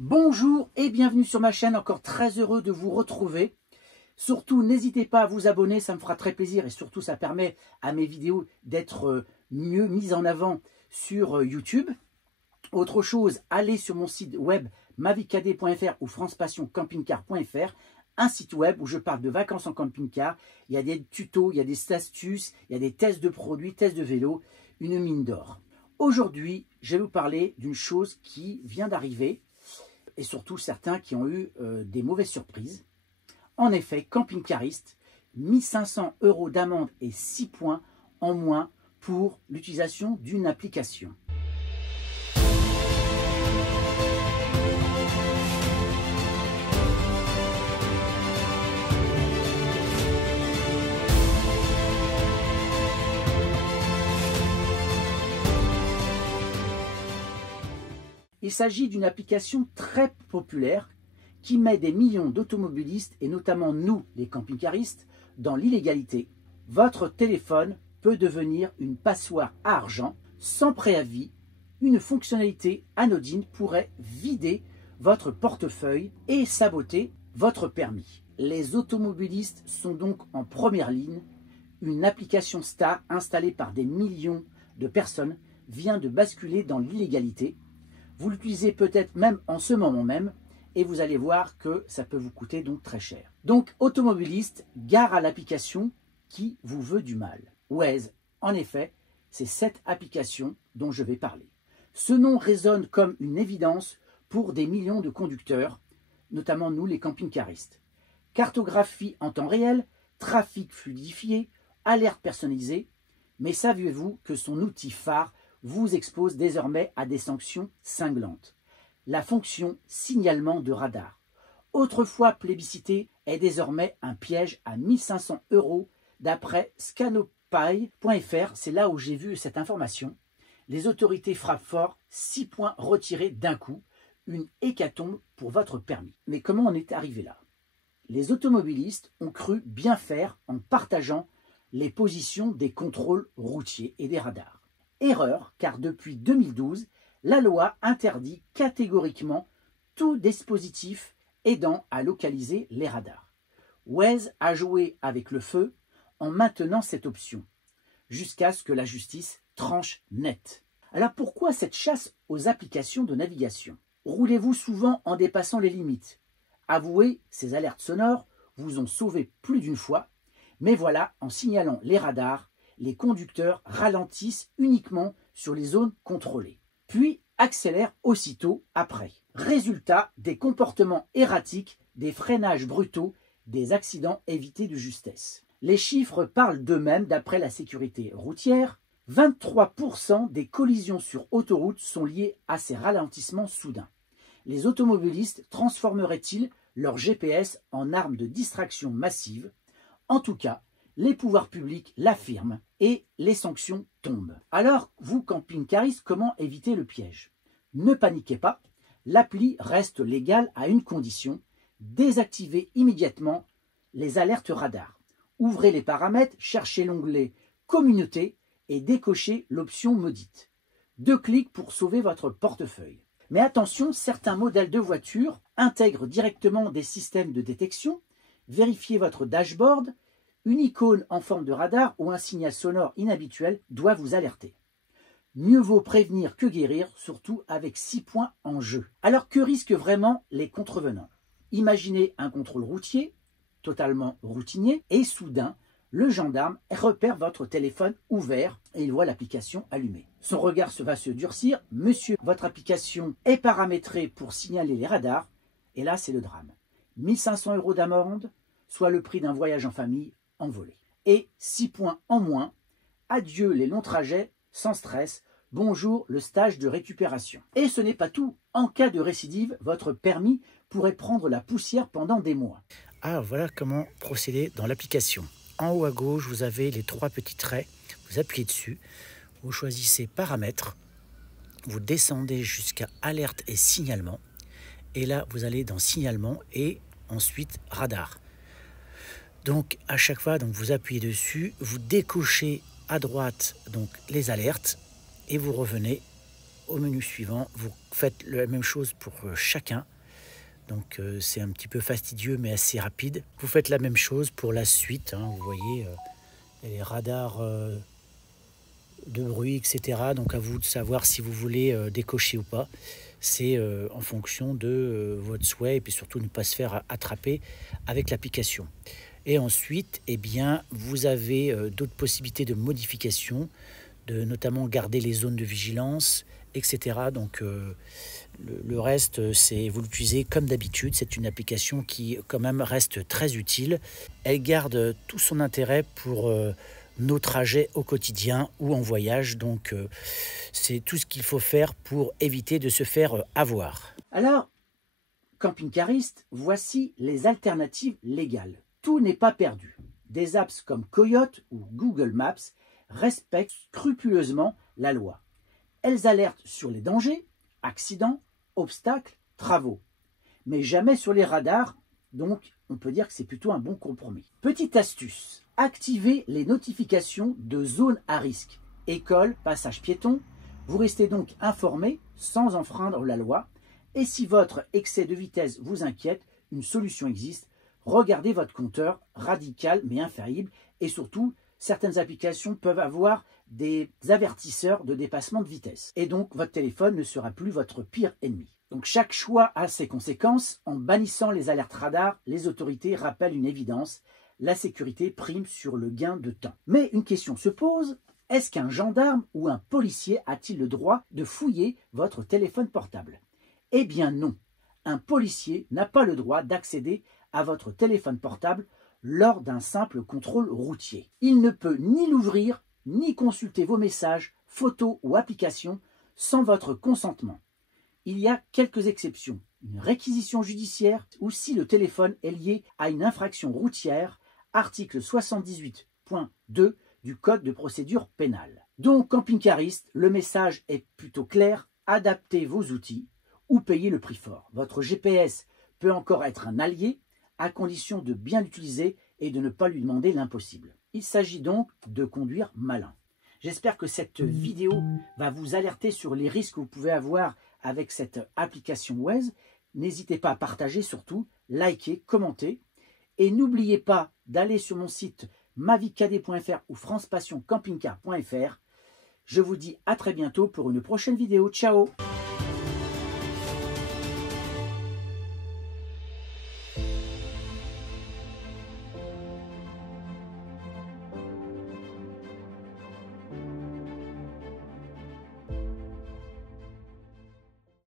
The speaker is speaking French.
Bonjour et bienvenue sur ma chaîne, encore très heureux de vous retrouver. Surtout, n'hésitez pas à vous abonner, ça me fera très plaisir et surtout ça permet à mes vidéos d'être mieux mises en avant sur YouTube. Autre chose, allez sur mon site web mavicadé.fr ou francepassioncampingcar.fr, un site web où je parle de vacances en camping-car. Il y a des tutos, il y a des astuces, il y a des tests de produits, tests de vélo, une mine d'or. Aujourd'hui, je vais vous parler d'une chose qui vient d'arriver et surtout certains qui ont eu des mauvaises surprises. En effet, camping-cariste, 1500 € d'amende et 6 points en moins pour l'utilisation d'une application. Il s'agit d'une application très populaire qui met des millions d'automobilistes, et notamment nous, les camping-caristes, dans l'illégalité. Votre téléphone peut devenir une passoire à argent. Sans préavis, une fonctionnalité anodine pourrait vider votre portefeuille et saboter votre permis. Les automobilistes sont donc en première ligne. Une application star installée par des millions de personnes vient de basculer dans l'illégalité. Vous l'utilisez peut-être même en ce moment même et vous allez voir que ça peut vous coûter donc très cher. Donc, automobiliste, gare à l'application qui vous veut du mal. Waze, en effet, c'est cette application dont je vais parler. Ce nom résonne comme une évidence pour des millions de conducteurs, notamment nous les camping-caristes. Cartographie en temps réel, trafic fluidifié, alerte personnalisée, mais saviez-vous que son outil phare vous expose désormais à des sanctions cinglantes. La fonction signalement de radar, autrefois plébiscitée, est désormais un piège à 1500 € d'après Scanopy.fr. C'est là où j'ai vu cette information. Les autorités frappent fort, 6 points retirés d'un coup, une hécatombe pour votre permis. Mais comment on est arrivé là? Les automobilistes ont cru bien faire en partageant les positions des contrôles routiers et des radars. Erreur, car depuis 2012, la loi interdit catégoriquement tout dispositif aidant à localiser les radars. Waze a joué avec le feu en maintenant cette option, jusqu'à ce que la justice tranche net. Alors pourquoi cette chasse aux applications de navigation? Roulez-vous souvent en dépassant les limites? Avouez, ces alertes sonores vous ont sauvé plus d'une fois, mais voilà, en signalant les radars, les conducteurs ralentissent uniquement sur les zones contrôlées, puis accélèrent aussitôt après. Résultat, des comportements erratiques, des freinages brutaux, des accidents évités de justesse. Les chiffres parlent d'eux-mêmes d'après la sécurité routière. 23% des collisions sur autoroute sont liées à ces ralentissements soudains. Les automobilistes transformeraient-ils leur GPS en arme de distraction massive? En tout cas, les pouvoirs publics l'affirment et les sanctions tombent. Alors, vous, camping-caristes, comment éviter le piège? Ne paniquez pas, l'appli reste légale à une condition: désactivez immédiatement les alertes radars. Ouvrez les paramètres, cherchez l'onglet Communauté et décochez l'option maudite. 2 clics pour sauver votre portefeuille. Mais attention, certains modèles de voitures intègrent directement des systèmes de détection. Vérifiez votre dashboard. Une icône en forme de radar ou un signal sonore inhabituel doit vous alerter. Mieux vaut prévenir que guérir, surtout avec 6 points en jeu. Alors que risquent vraiment les contrevenants? Imaginez un contrôle routier, totalement routinier, et soudain, le gendarme repère votre téléphone ouvert et il voit l'application allumée. Son regard va se durcir. Monsieur, votre application est paramétrée pour signaler les radars. Et là, c'est le drame. 1500 € d'amende, soit le prix d'un voyage en famille envolé. Et 6 points en moins. Adieu les longs trajets sans stress. Bonjour le stage de récupération. Et ce n'est pas tout. En cas de récidive, votre permis pourrait prendre la poussière pendant des mois. Ah, voilà comment procéder dans l'application. En haut à gauche, vous avez les 3 petits traits. Vous appuyez dessus. Vous choisissez paramètres. Vous descendez jusqu'à alerte et signalement. Et là, vous allez dans signalement et ensuite radar. Donc à chaque fois, vous appuyez dessus, vous décochez à droite donc les alertes et vous revenez au menu suivant. Vous faites la même chose pour chacun. Donc c'est un petit peu fastidieux mais assez rapide. Vous faites la même chose pour la suite. Hein. Vous voyez les radars de bruit, etc. Donc à vous de savoir si vous voulez décocher ou pas. C'est en fonction de votre souhait et puis surtout ne pas se faire attraper avec l'application. Et ensuite, eh bien, vous avez d'autres possibilités de modification, de notamment garder les zones de vigilance, etc. Donc le reste, vous l'utilisez comme d'habitude. C'est une application qui quand même reste très utile. Elle garde tout son intérêt pour nos trajets au quotidien ou en voyage. Donc c'est tout ce qu'il faut faire pour éviter de se faire avoir. Alors, camping-cariste, voici les alternatives légales. Tout n'est pas perdu. Des apps comme Coyote ou Google Maps respectent scrupuleusement la loi. Elles alertent sur les dangers, accidents, obstacles, travaux, mais jamais sur les radars, donc on peut dire que c'est plutôt un bon compromis. Petite astuce, activez les notifications de zones à risque, école, passage piéton, vous restez donc informé sans enfreindre la loi, et si votre excès de vitesse vous inquiète, une solution existe, regardez votre compteur radical mais infaillible, et surtout, certaines applications peuvent avoir des avertisseurs de dépassement de vitesse. Et donc, votre téléphone ne sera plus votre pire ennemi. Donc, chaque choix a ses conséquences. En bannissant les alertes radars, les autorités rappellent une évidence. La sécurité prime sur le gain de temps. Mais une question se pose. Est-ce qu'un gendarme ou un policier a-t-il le droit de fouiller votre téléphone portable? Eh bien non. Un policier n'a pas le droit d'accéder à votre téléphone portable lors d'un simple contrôle routier. Il ne peut ni l'ouvrir, ni consulter vos messages, photos ou applications sans votre consentement. Il y a quelques exceptions. Une réquisition judiciaire ou si le téléphone est lié à une infraction routière, article 78.2 du Code de procédure pénale. Donc, camping-cariste, le message est plutôt clair, adaptez vos outils ou payez le prix fort. Votre GPS peut encore être un allié, à condition de bien l'utiliser et de ne pas lui demander l'impossible. Il s'agit donc de conduire malin. J'espère que cette vidéo va vous alerter sur les risques que vous pouvez avoir avec cette application Waze. N'hésitez pas à partager surtout, liker, commenter. Et n'oubliez pas d'aller sur mon site mavicad.fr ou francepassioncampingcar.fr. Je vous dis à très bientôt pour une prochaine vidéo. Ciao!